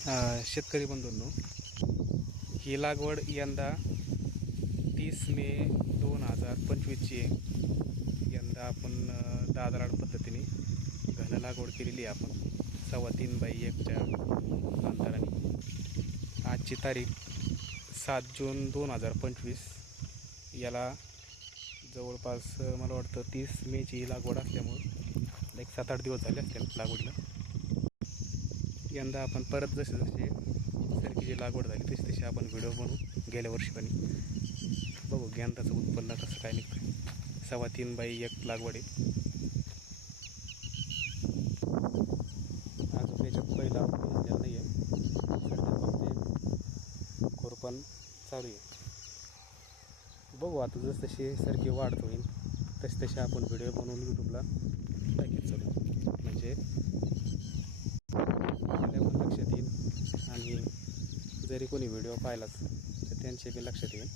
शेतकरी बंधूंनो ही लागवड यंदा तीस मे दोन हजार पंचवीसची आहे. यंदा आपण दादराड पद्धतीने घन लागवड केलेली आहे आपण. सव्वा तीन बाई एकच्या अंतराने. आजची तारीख सात जून दोन हजार पंचवीस. याला जवळपास मला वाटतं तीस मेची ही लागवड असल्यामुळं एक सात आठ दिवस झाले असतील लागवडीला. यंदा आपण परत जसे जसे सरकीची लागवड झाली तशी तशी आपण व्हिडिओ बनवू गेल्या वर्षीपणी. बघू यंदाचं उत्पन्न कसं काय निघतं सव्वा तीन बाई एक लागवड आहे. अजून त्याच्यात पहिला आपण झालेला नाही आहे. सध्या खुरपण चालू आहे. बघू आता जसं तशी सरकी वाढत होईल तसे तसे आपण व्हिडिओ बनवून यूट्यूबला जरी कोणी व्हिडिओ पाहिलाच तर त्यांचे बी लक्षात येईल.